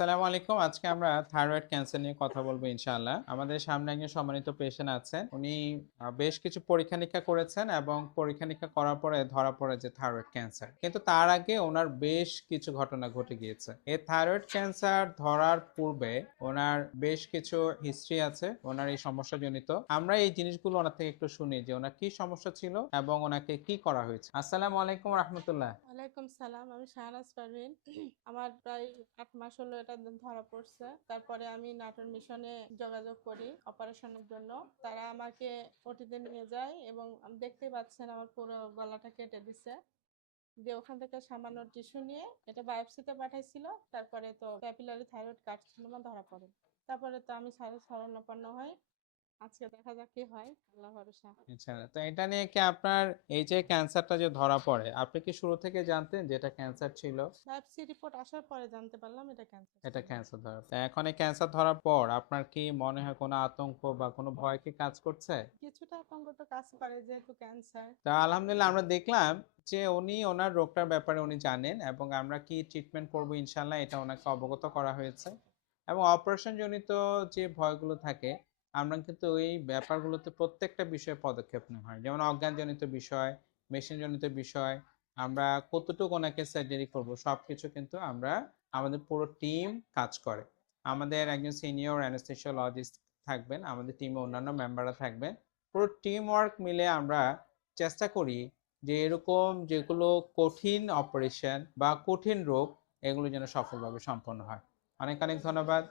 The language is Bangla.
আসসালামু আলাইকুম। আজকে আমরা থাইরয়েড ক্যান্সার নিয়ে কথা বলব ইনশাআল্লাহ। আমাদের সামনে একজন সম্মানিত পেশেন্ট আছেন। উনি বেশ কিছু পরীক্ষা নিরীক্ষা করেছেন এবং পরীক্ষা নিরীক্ষা করার পরে ধরা পড়ে যে থাইরয়েড ক্যান্সার। কিন্তু তার আগে ওনার বেশ কিছু ঘটনা ঘটে গিয়েছে। এই থাইরয়েড ক্যান্সার ধরার পূর্বে ওনার বেশ কিছু হিস্ট্রি আছে, ওনার এই সমস্যা জনিত আমরা এই জিনিসগুলো ওনার থেকে একটু শুনি যে ওনার কি সমস্যা ছিল এবং ওনাকে কি করা হয়েছে। আসসালামু আলাইকুম রহমতুল্লাহ। ওয়ালাইকুম সালাম, আমি শাহনাজ পারভিন। আমার প্রায় আট মাস হলো এটা ধরা পড়ছে। তারপরে আমি নাটোর মিশনে যোগাযোগ করি অপারেশনের জন্য। তারা আমাকে ওটিতে নিয়ে যায় এবং দেখতে পাচ্ছেন আমার পুরো গলাটা কেটে দিছে। দিয়ে ওখান থেকে সামান্য টিস্যু নিয়ে এটা বায়োপসিতে পাঠাইছিল। তারপরে তো ক্যাপিলারি থাইরয়েড কার্সিনোমা ধরা পড়ে। তারপরে তো আমি সারা শরণাপন্ন হই। আজকে দেখা যাক কি হয় আল্লাহ ভরসা। আচ্ছা তো এটা নিয়ে কি আপনার এই যে ক্যান্সারটা যে ধরা পড়ে আপনি কি শুরু থেকে জানতেন যে এটা ক্যান্সার ছিল? বায়োপসি রিপোর্ট আসার পরে জানতে পারলাম এটা ক্যান্সার এটা ক্যান্সার ধরা তো এখন এই ক্যান্সার ধরার পর আপনার কি মনে হয় কোনো আতঙ্ক বা কোনো ভয় কি কাজ করছে? কিছুটা আতঙ্ক তো কাজ করে যেহেতু ক্যান্সার। তা আলহামদুলিল্লাহ আমরা দেখলাম যে উনি ওনার রোগটার ব্যাপারে উনি জানেন এবং আমরা কি ট্রিটমেন্ট করব ইনশাল্লাহ এটা ওনাকে অবগত করা হয়েছে। এবং অপারেশন জনিত যে ভয়গুলো থাকে আমরা কিন্তু এই ব্যাপারগুলোতে প্রত্যেকটা বিষয়ে পদক্ষেপ নেওয়া হয়। যেমন অজ্ঞানজনিত বিষয় মেশিন জনিত বিষয়, আমরা কতটুকু ওনাকে সার্জারি করব, সবকিছু কিন্তু আমরা, আমাদের পুরো টিম কাজ করে। আমাদের একজন সিনিয়র অ্যানেস্থেশিওলজিস্ট থাকবেন, আমাদের টিমে অন্যান্য মেম্বাররা থাকবেন। পুরো টিম ওয়ার্ক মিলে আমরা চেষ্টা করি যে এরকম যেগুলো কঠিন অপারেশন বা কঠিন রোগ, এগুলো যেন সফলভাবে সম্পন্ন হয়। অনেক অনেক ধন্যবাদ।